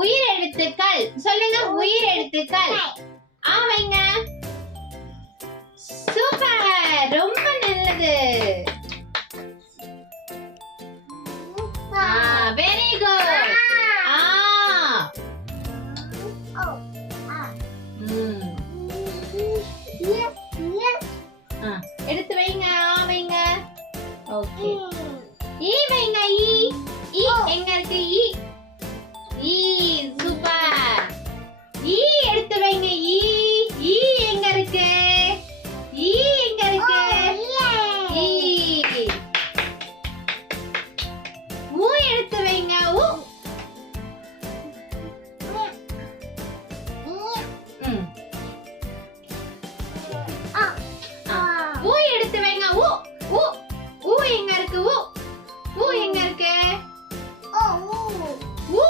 உயிர் எழுத்துக்கள் சொல்லுங்க. உயிர் எழுத்துக்கள். வைங்க. சூப்பர், ரொம்ப நல்லது. Very good. எடுத்து வைங்க. வைங்க. ஓகே. ஈ வைங்க. ஈ எங்க இருக்கு? ஈ சூப்பர். ஈ எடுத்து வைங்க. ஈ எங்க இருக்கு? ஈ எங்க இருக்கு? ஈ. ஊ எடுத்து வைங்க. ஊ. ஊ எடுத்து வைங்க. ஊ. ஊ. ஊ எங்க இருக்கு? ஊ. ஊ எங்க இருக்கு? ஊ.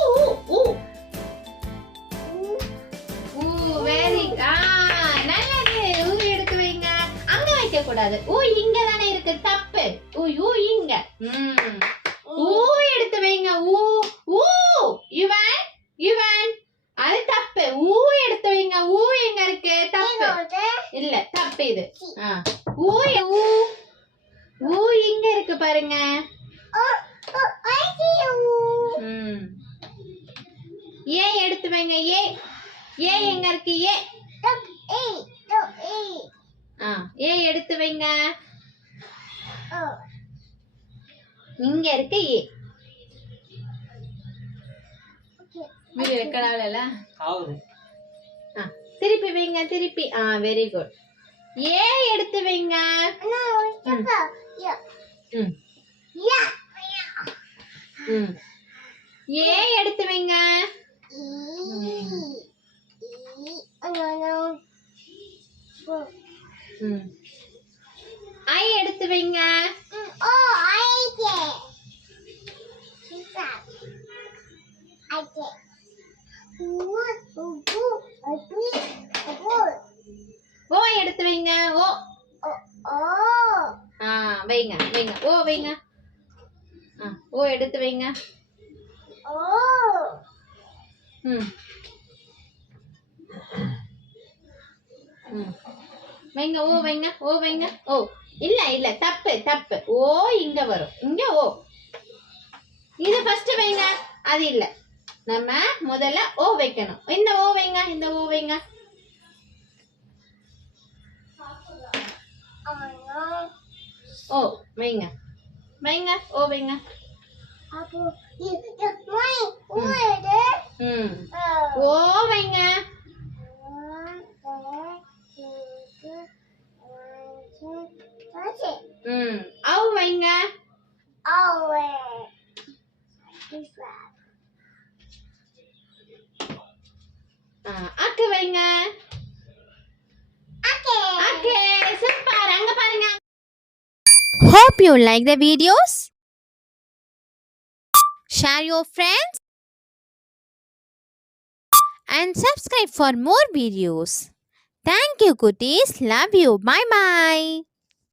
ஊ. ஊ வெரி நல்லது. ஊ எடுத்து வைங்க. அங்க வைக்க கூடாது. ஊ இங்க தானே இருக்கு. தப்பு. ஊ இங்க. ஊ எடுத்து வைங்க. ஊ. ஊ யுவன். யுவன் அது தப்பு. ஊ எடுத்து வைங்க. ஊ எங்க இருக்கு? தப்பு. இல்ல தப்பு இது. ஊ. ஊ. ஊ இங்க இருக்கு பாருங்க. ஏ எடுத்து வைங்க. ஏ எங்க இருக்கு? ஏ எடுத்து வைங்க. இங்க இருக்கு ஏ. வீடியோ ரெக்கார்ட் ஆகல. திருப்பி வைங்க. திருப்பி. Very good. ஏ எடுத்து வைங்க. ஏ எடுத்து வைங்க. ஐ எடுத்து வைங்க. ஓ எடுத்து வைங்க. வைங்க. வைங்க. ஓ வைங்க. ஓ எடுத்து வைங்க. வைங்க. ஓ வைங்க. ஓ வைங்க. ஓ இல்ல இல்ல தப்பு தப்பு. ஓ இங்க வரும். இங்க ஓ. இது ஃபர்ஸ்ட் வைங்க. அது இல்ல. நம்ம முதல்ல ஓ வைக்கணும். இந்த ஓ வைங்க. இந்த ஓ வைங்க. ஓ வைங்க. வைங்க. ஓ வைங்க. ஓ வைங்க. ஔ வைங்க. அக்கு வைங்க. அக்கு சூப்பர். அங்க பாருங்க. Hope you like the videos. Share your friends and subscribe for more videos. Thank you, cuties. Love you. Bye bye.